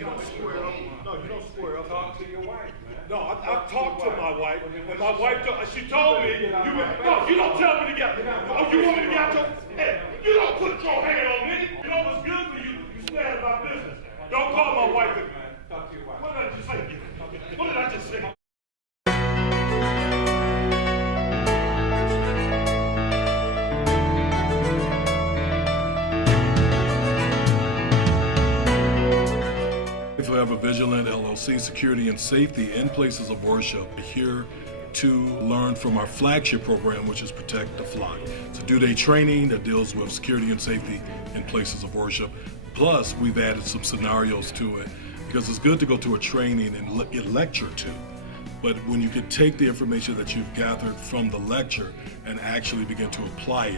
You don't square up. No, you don't square up. Talk to your wife, man. No, I've talked to my wife, and my wife, she told me, no, you don't tell me to get, oh, you want me to get your, hey, you don't put your hand on me. You know what's good for you? You stand about business. Don't call my wife. Talk to your wife. What did I just say? What did I just say? Forever Vigilant, LLC, Security and Safety in Places of Worship. We're here to learn from our flagship program, which is Protect the Flock. It's a two-day training that deals with security and safety in places of worship. Plus, we've added some scenarios to it because it's good to go to a training and get lectured to. But when you can take the information that you've gathered from the lecture and actually begin to apply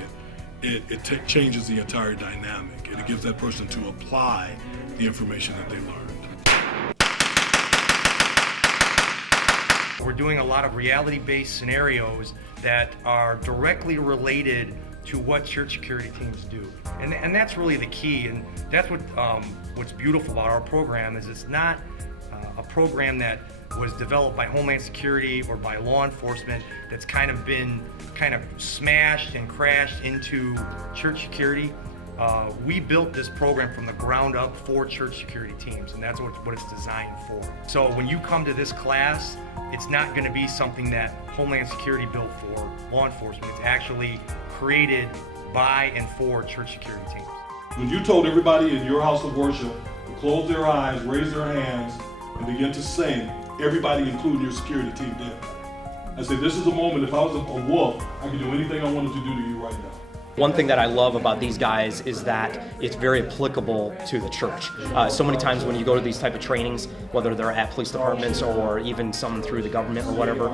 it, it changes the entire dynamic, and it gives that person to apply the information that they learned. We're doing a lot of reality-based scenarios that are directly related to what church security teams do. And that's really the key, and that's what's beautiful about our program is it's not a program that was developed by Homeland Security or by law enforcement that's kind of been smashed and crashed into church security. We built this program from the ground up for church security teams, and that's what it's designed for. So when you come to this class, it's not going to be something that Homeland Security built for law enforcement. It's actually created by and for church security teams. When you told everybody in your house of worship to close their eyes, raise their hands, and begin to sing, everybody, including your security team, did. I said, this is a moment, if I was a wolf, I could do anything I wanted to do to you right now. One thing that I love about these guys is that it's very applicable to the church. So many times when you go to these type of trainings, whether they're at police departments or even some through the government or whatever,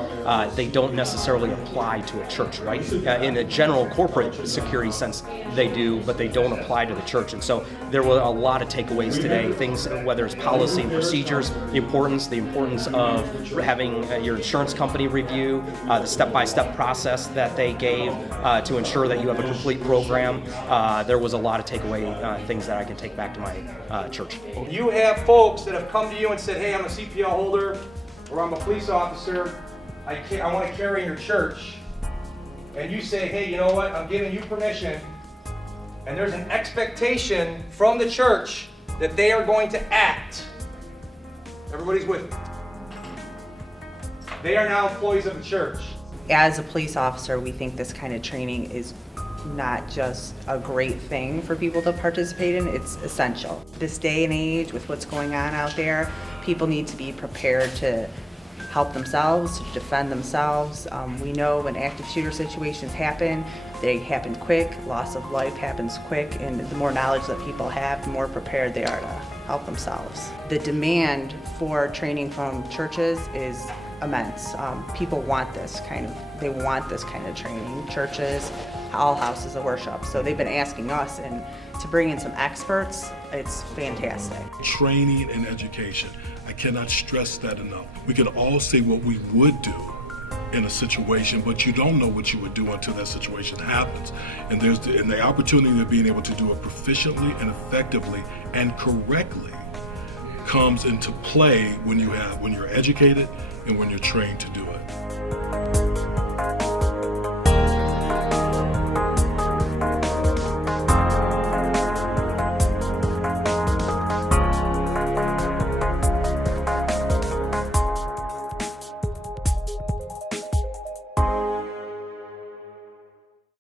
they don't necessarily apply to a church, right? In a general corporate security sense, they do, but they don't apply to the church. And so there were a lot of takeaways today, things, whether it's policy and procedures, the importance of having your insurance company review, the step-by-step process that they gave to ensure that you have a complete program. There was a lot of takeaway things that I can take back to my church. You have folks that have come to you and said, hey, I'm a CPL holder or I'm a police officer, I want to carry in your church. And you say, hey, you know what, I'm giving you permission, and there's an expectation from the church that they are going to act. Everybody's with me. They are now employees of the church. As a police officer, we think this kind of training is not just a great thing for people to participate in, it's essential. This day and age, with what's going on out there, people need to be prepared to help themselves, to defend themselves. We know when active shooter situations happen, they happen quick, loss of life happens quick, and the more knowledge that people have, the more prepared they are to help themselves. The demand for training from churches is immense. People want this kind of training. Churches, all houses of worship. So they've been asking us, and to bring in some experts, it's fantastic. Training and education. I cannot stress that enough. We can all say what we would do in a situation, but you don't know what you would do until that situation happens. And there's the opportunity of being able to do it proficiently and effectively and correctly comes into play when you're educated and when you're trained to do it.